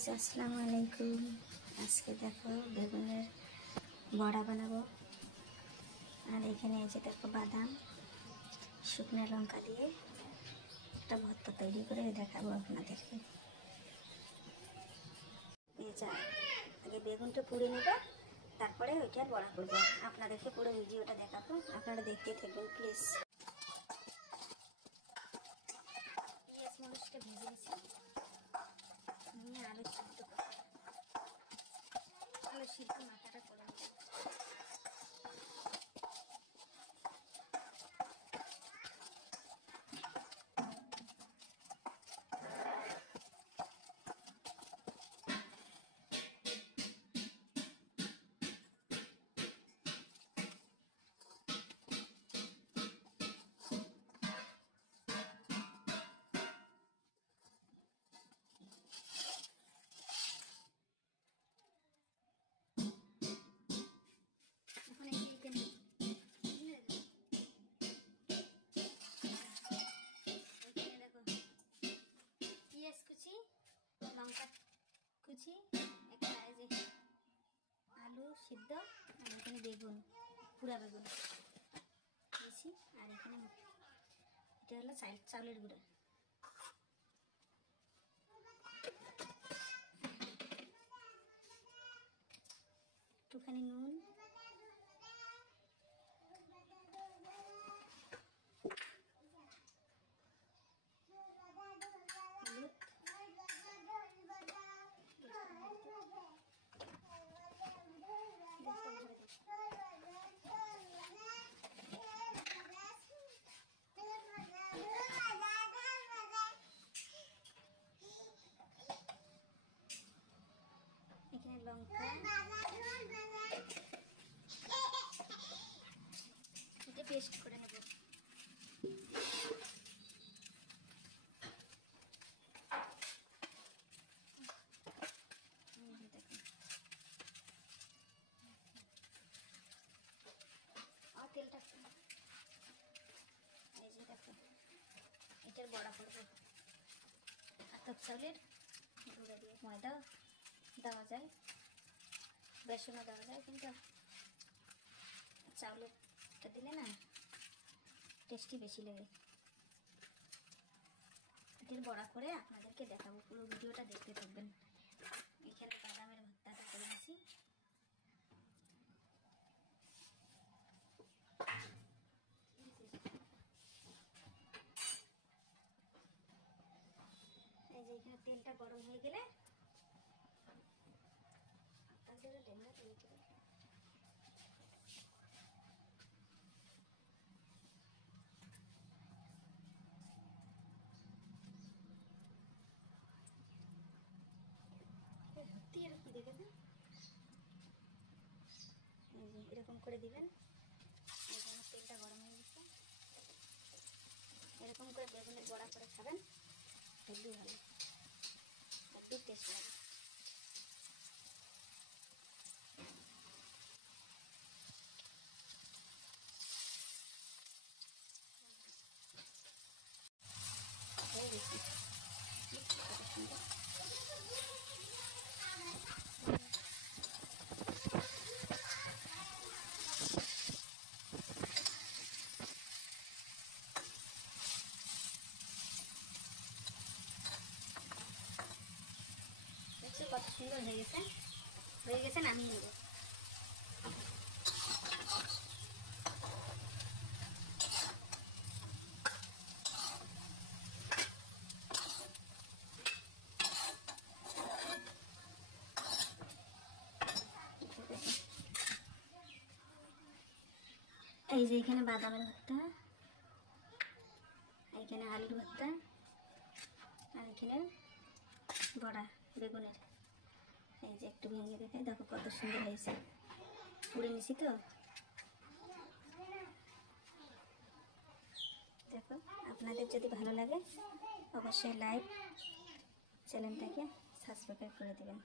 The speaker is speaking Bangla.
গাইস আসসালামু আলাইকুম। আজকে দেখো বেগুনের বড়া বানাবো। আর এখানে এই যে দেখো বাদাম শুকনো লঙ্কা দিয়ে একটা ভর্তা তৈরি করে দেখাবো আপনাদেরকে। এই যা আগে বেগুনটা পুড়ে নেবো, তারপরে ওইটার বড়া করবো। আপনাদেরকে পুরো ভিডিওটা দেখাবো, আপনারা দেখতে থাকবেন প্লিজ। পেঁয়াজ মরিচটা ভেজে নিয়েছি, নিয়ে আলু সিদ্ধ মাথাটা করে নেব। এখন এখানে দেখো পেঁয়াজ কুচি, লঙ্কা কুচি, একটা এই যে আলু সিদ্ধ, আর এখানে বেগুন, পুরা বেগুন দিয়েছি। আর এখানে এটা হলো চাউলের গুঁড়া। একটুখানি নুন, হলুদ, এখানে লঙ্কা, এটা পেস্ট করে নেব। আর তেলটা এই যে দেখো এটার বড়া করবো। আতপ চাউলের গুঁড়া দিয়ে ময়দা দেওয়া যায়, বেসনও দেওয়া যায়, কিন্তু চাউলেরটা দিলে না টেস্টি বেশি লাগে। এটার বড়া করে আপনাদেরকে দেখাবো, পুরো ভিডিওটা দেখতে থাকবেন। এখানে বাদামের ভর্তাটা করে নিয়েছি। এই যে এখানে তেলটা গরম হয়ে গেলে এরকম করে দিবেন। এখানে তেলটা গরম হয়ে গেছে, এরকম করে বেগুনের বড়া করে খাবেন, হেভি ভালো, হেভি টেস্ট লাগে। দেখছি কত সুন্দর হয়ে গেছে, নামিয়ে নেব। এই যে এখানে বাদামের ভর্তা, এখানে আলুর ভর্তা, আর এখানে বড়া বেগুনের। এই যে একটু ভেঙে দেখে দেখো কত সুন্দর হয়েছে, পুড়ে নিছি তো। দেখো আপনাদের যদি ভালো লাগে অবশ্যই লাইক, চ্যানেলটাকে সাবস্ক্রাইব করে দেবেন।